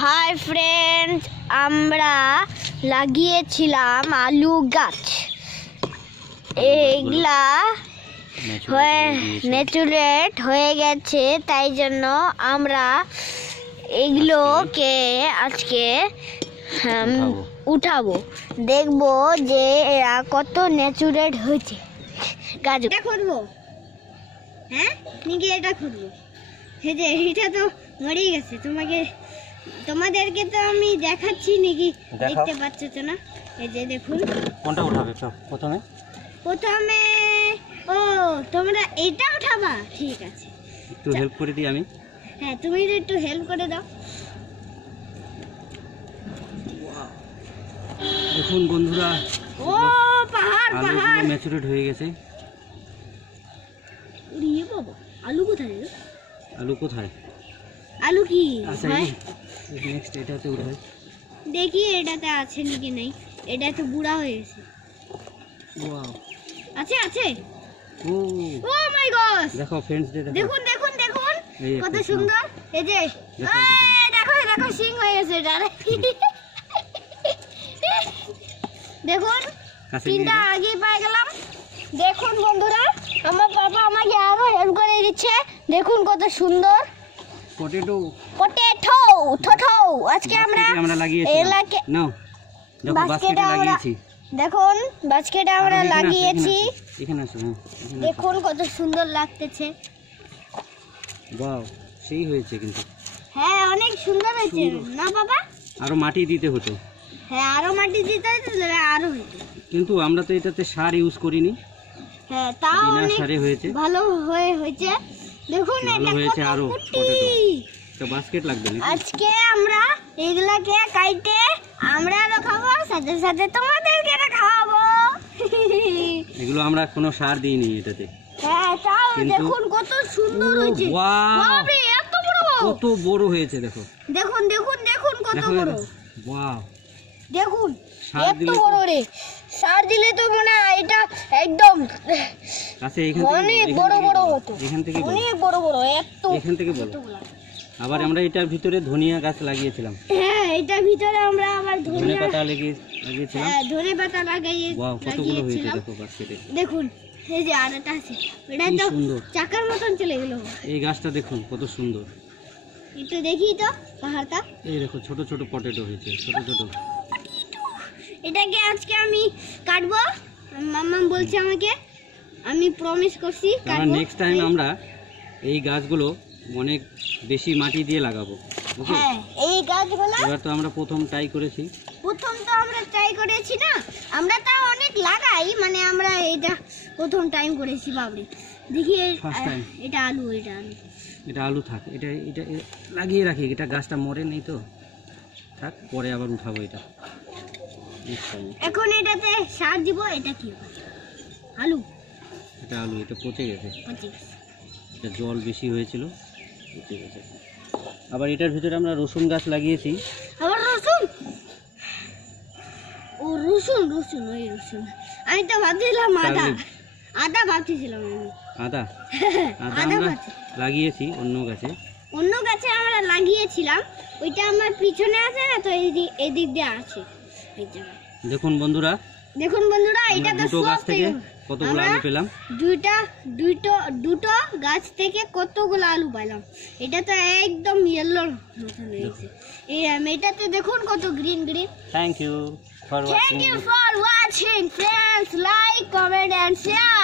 Hi friends, আমরা লাগিয়েছিলাম আলু গাছ। এগুলা ন্যাচুরেট হয়ে গেছে, তাই জন্য আমরা এগুলোকে আজকে উঠাবো, দেখবো যে এরা কত ন্যাচুরেট হয়েছে। গাছ এটা খুঁড়বো, হ্যাঁ নাকি এটা খুঁড়বো? এটা তো মরেই গেছে। তোমাদেরকে তো আমি দেখাচ্ছি নাকি, দেখতে পাচ্ছ তো না? এই যে দেখুন, কোনটা উঠাবে প্রথমে? ও তোমরা এটা উঠাবা, ঠিক আছে, একটু হেল্প করে দিই আমি। হ্যাঁ তুমি একটু হেল্প করে দাও। দেখুন বন্ধুরা, ও পাহাড় পাহাড় ম্যাচুরেট হয়ে গেছে। উড়িয়ে বাবা, আলু কোথায়? আলু কোথায়? আলু কি নেক্সট এটাতে উঠাই, দেখি এটাতে আছে নাকি নাই। এটা তো বুড়া হয়ে গেছে। ওয়াও, আছে আছে। ও মাই গড, দেখো ফ্রেন্ডস, দেখুন দেখুন দেখুন কত সুন্দর। এই যে দেখো দেখো সিং হয়ে গেছে এটা। দেখুন তিনটা আগে পেয়ে গেলাম। দেখুন বন্ধুরা, আমার বাবা আমাকে আরো হেল্প করে দিচ্ছে। দেখুন কত সুন্দর পটেটো ঠোঁটো। আজকে আমরা লাগিয়েছি। নাও দেখো বাস্কেটে লাগিয়েছি। দেখুন বাস্কেটে আমরা লাগিয়েছি। এখানে আসো, দেখুন কত সুন্দর লাগতেছে। ওয়াও, সেই হয়েছে কিন্তু। হ্যাঁ অনেক সুন্দর হয়েছে না বাবা? আরো মাটি দিতে হতো। হ্যাঁ আরো মাটি দিতে হতো, আরো হতো। কিন্তু আমরা তো এটাতে সার ইউজ করিনি। হ্যাঁ তাও অনেক সারে হয়েছে, ভালো হয়েছে। দেখুন এটা হয়েছে আরো পটেটো। তো বাস্কেট লাগবে না। আজকে আমরা এগুলাকে কাটে আমরা খাবো, সাথে সাথে তোমাদেরকে খাওয়াবো। এগুলো আমরা কোনো সার দিইনি এটাতে। হ্যাঁ তাও দেখুন কত সুন্দর হয়েছে। বাপরে এত বড়, কত বড় হয়েছে দেখো। দেখুন দেখুন দেখুন কত বড়। ওয়াও, দেখুন এত বড় রে। সার দিলে তো মনে হয় এটা একদম কাছে অনেক বড় বড় হতো। এখান থেকে অনেক বড় বড়, এত এখান থেকে বড়। আবার আমরা এটার ভিতরে ধনিয়া গাছ লাগিয়েছিলাম। হ্যাঁ এটার ভিতরে আমরা আবার ধনে পাতা লাগিয়েছিলাম। হ্যাঁ ধনে পাতা ওয়াও, কতগুলো হয়েছে দেখো বাস্কেটে। দেখুন এই যে আরেকটা আছে, এটা তো চাকার মতন চলে গেল। এই গাছটা দেখুন কত সুন্দর। একটু দেখি তো পাহাড়টা। এই দেখো ছোট ছোট পটেটো হয়েছে, ছোট ছোট। এটাকে আজকে আমি কাটবো, মাম্মা বলছে আমাকে, আমি প্রমিস করছি কাটবো। নেক্সট টাইম আমরা এই গাছগুলো অনেক বেশি মাটি দিয়ে লাগাবো। হ্যাঁ এই গাছগুলো এবার তো আমরা প্রথম ট্রাই করেছি না, আমরা তাও অনেক লাগাই, মানে আমরা এটা প্রথম টাইম করেছি। বাবরে দেখি এটা আলু, এটা আলু থাক, এটা এটা লাগিয়ে রাখি। এটা গাছটা মরে নেই তো, থাক, পরে আবার উঠাবো এটা। এখন এটাতে সার দিব। এটা কি আলু? এটা আলু, এটা পচে গেছে। এটা জল বেশি হয়েছিল, পচে গেছে। আবার এটার ভিতরে আমরা রসুন গাছ লাগিয়েছি। আবার রসুন? ও রসুন রসুন, ওই রসুন। আমি তো ভাবছিলাম আদা ভাবছিলাম আমি। আদা আমরা লাগিয়েছি অন্য গাছে আমরা লাগিয়েছিলাম। ওইটা আমার পিছনে আছে না, তো এই দিক দিয়ে আছে। দেখুন বন্ধুরা, এটা তো দুটো গাছ থেকে কতগুলো আলু পেলাম। দুটো গাছ থেকে কতগুলো আলু পেলাম। এটা তো একদম ইয়েলো মতন হয়েছে। এটাতে দেখুন কত green green. Thank you for watching friends, like, comment and share.